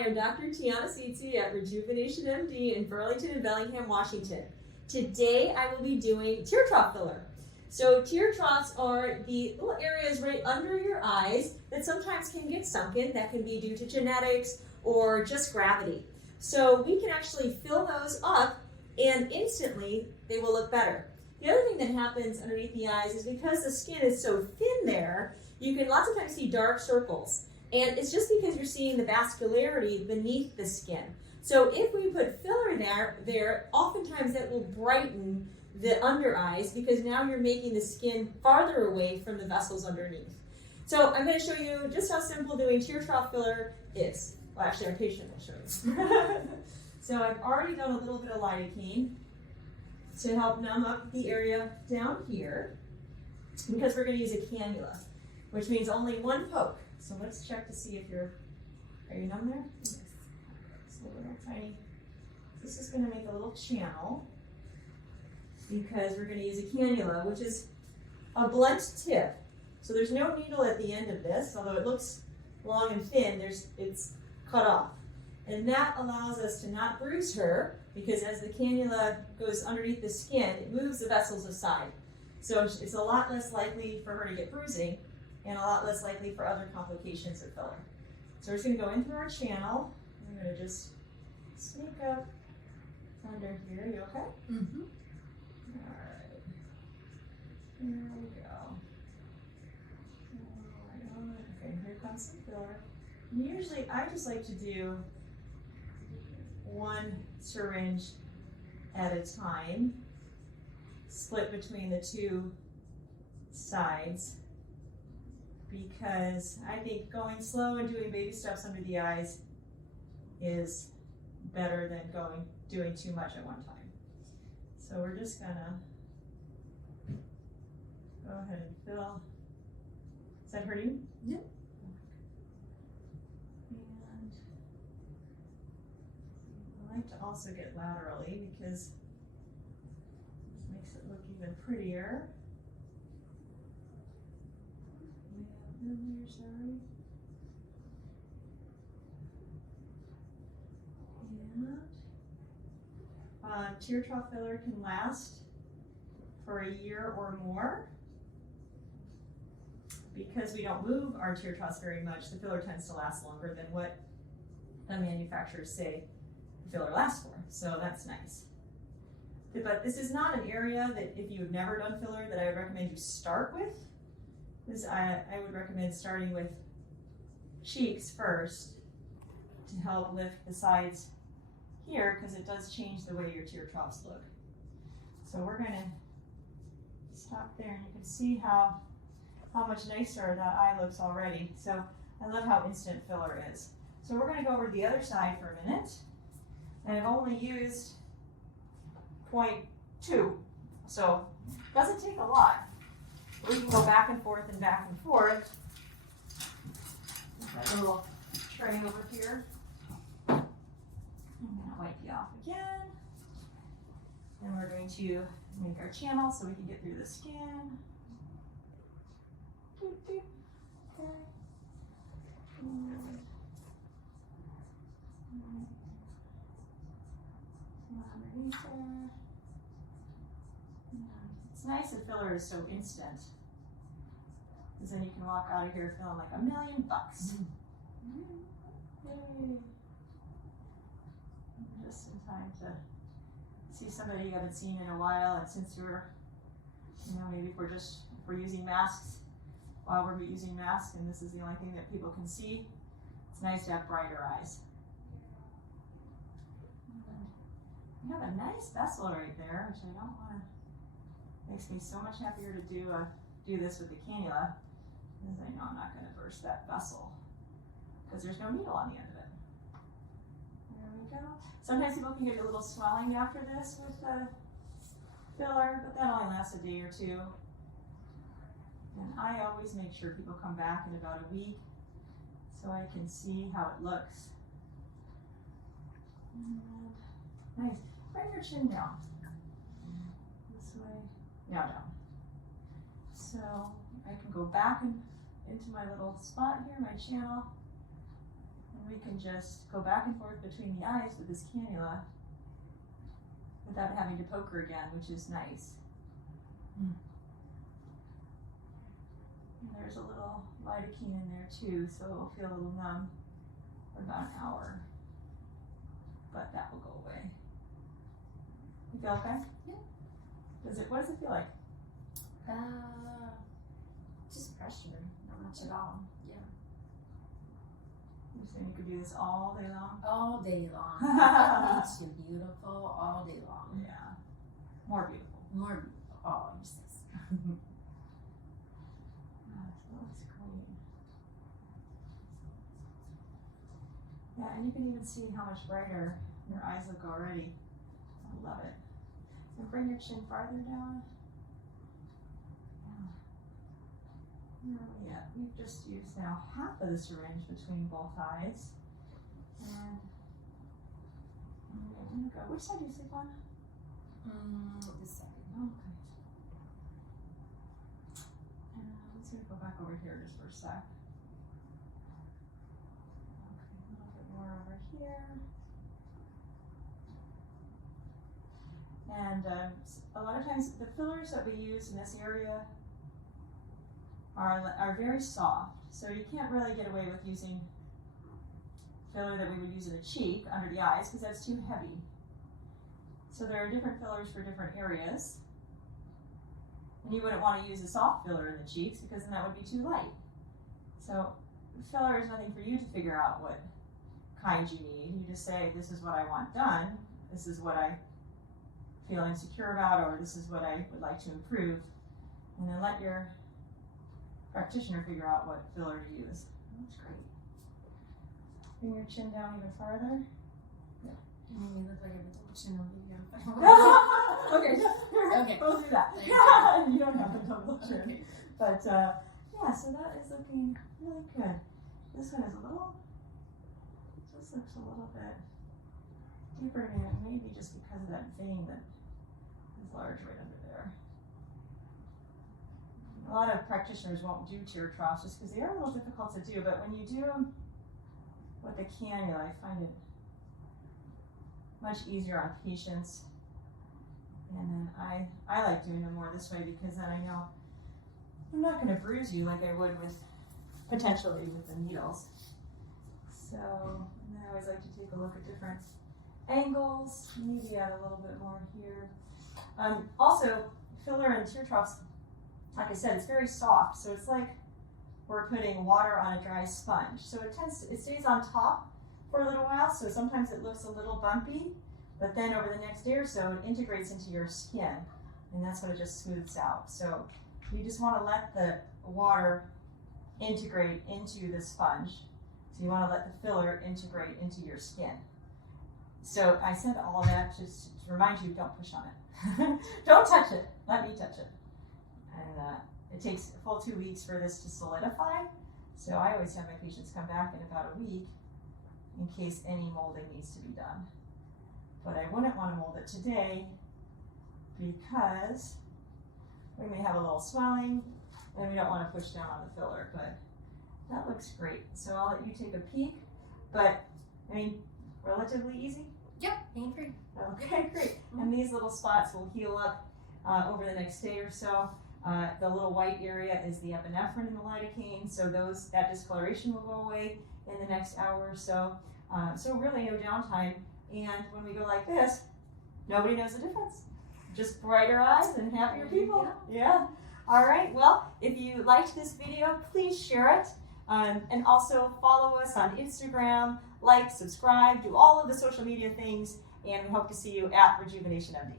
Hi, I'm Dr. Tiana Seetzy at RejuvenationMD in Burlington and Bellingham, Washington. Today I will be doing tear trough filler. So tear troughs are the little areas right under your eyes that sometimes can get sunken. That can be due to genetics or just gravity. So we can actually fill those up and instantly they will look better. The other thing that happens underneath the eyes is because the skin is so thin there, you can lots of times see dark circles. And it's just because you're seeing the vascularity beneath the skin. So if we put filler there, oftentimes that will brighten the under eyes because now you're making the skin farther away from the vessels underneath. So I'm going to show you just how simple doing tear trough filler is. Well, actually our patient will show you. So I've already done a little bit of lidocaine to help numb up the area down here because we're going to use a cannula, which means only one poke. So let's check to see if are you numb there? Yes. It's a little tiny. This is going to make a little channel because we're going to use a cannula, which is a blunt tip. So there's no needle at the end of this, although it looks long and thin, it's cut off. And that allows us to not bruise her because as the cannula goes underneath the skin, it moves the vessels aside. So it's a lot less likely for her to get bruising and a lot less likely for other complications of filler. So we're just going to go in through our channel. We're going to just sneak up under here. You okay? Mm-hmm. All right. Here we go. All right. Okay, here comes some filler. Usually I just like to do one syringe at a time, split between the two sides, because I think going slow and doing baby steps under the eyes is better than doing too much at one time. So we're just gonna go ahead and fill. Is that hurting? Yep. And I like to also get laterally because this makes it look even prettier. Sorry. And tear trough filler can last for a year or more. Because we don't move our tear troughs very much, the filler tends to last longer than what the manufacturers say the filler lasts for. So that's nice. But this is not an area that if you've never done filler that I would recommend you start with. I would recommend starting with cheeks first to help lift the sides here because it does change the way your tear troughs look. So we're going to stop there and you can see how much nicer that eye looks already. So I love how instant filler is. So we're going to go over to the other side for a minute. And I've only used 0.2, so it doesn't take a lot. We can go back and forth and back and forth. Got a little tray over here. I'm going to wipe you off again. And we're going to make our channel so we can get through the skin. Okay. Underneath there. It's nice that filler is so instant, because then you can walk out of here feeling like $1 million. Just in time to see somebody you haven't seen in a while, and since you're, maybe if we're using masks while we're using masks, and this is the only thing that people can see, it's nice to have brighter eyes. You have a nice vessel right there, which I don't want to. Makes me so much happier to do this with the cannula, because I know I'm not going to burst that vessel because there's no needle on the end of it. There we go. Sometimes people can get a little swelling after this with the filler, but that only lasts a day or two. And I always make sure people come back in about a week so I can see how it looks. And nice. Bring your chin down. This way. Now down. So I can go back into my little spot here, my channel, and we can just go back and forth between the eyes with this cannula without having to poke her again, which is nice. And there's a little lidocaine in there too, so it'll feel a little numb for about an hour. But that will go away. You feel okay? Yeah. What does it feel like? Just pressure, not much at all. Yeah. You're saying you could do this all day long? All day long. That makes you beautiful all day long. Yeah. More beautiful. More beautiful. Oh, you're so sweet. That looks great. Yeah, and you can even see how much brighter your eyes look already. I love it. So bring your chin farther down. Where are we at? We've just used now half of the syringe between both eyes. And I'm gonna go. Which side do you sleep on? This second. Okay. And let's go back over here just for a sec. Okay, a little bit more over here. And a lot of times the fillers that we use in this area are very soft, so you can't really get away with using filler that we would use in the cheek under the eyes because that's too heavy. So there are different fillers for different areas, and you wouldn't want to use a soft filler in the cheeks because then that would be too light. So filler is nothing for you to figure out what kind you need. You just say, this is what I want done, this is what I feel insecure about, or this is what I would like to improve, and then let your practitioner figure out what filler to use. That's great. Bring your chin down even farther. You made me look like I have a double chin over here. Okay, Okay. We'll do that. There you You don't have a double chin. Okay. But yeah, so that is looking really good. This one is a little, this looks a little bit deeper to me, maybe just because of that vein that is large right under there. A lot of practitioners won't do tear troughs just because they are a little difficult to do, but when you do them with the cannula, I find it much easier on patients. And then I like doing them more this way because then I know I'm not going to bruise you like I would with potentially with the needles. So, and then I always like to take a look at different angles, maybe add a little bit more here. Also, filler and tear troughs, like I said, it's very soft, so it's like we're putting water on a dry sponge. So it stays on top for a little while, so sometimes it looks a little bumpy, but then over the next day or so, it integrates into your skin, and that's when it just smooths out. So you just want to let the water integrate into the sponge. So you want to let the filler integrate into your skin. So I said all that just to remind you, don't push on it. Don't touch it. Let me touch it. And it takes a full 2 weeks for this to solidify. So I always have my patients come back in about a week in case any molding needs to be done. But I wouldn't want to mold it today because we may have a little swelling and we don't want to push down on the filler, but that looks great. So I'll let you take a peek, but I mean, relatively easy. Yep, pain-free. Okay, great. And these little spots will heal up over the next day or so. The little white area is the epinephrine and the lidocaine, so that discoloration will go away in the next hour or so. So really no downtime. And when we go like this, nobody knows the difference. Just brighter eyes and happier people. Yeah. All right. Well, if you liked this video, please share it. And also follow us on Instagram, like, subscribe, do all of the social media things, and we hope to see you at RejuvenationMD.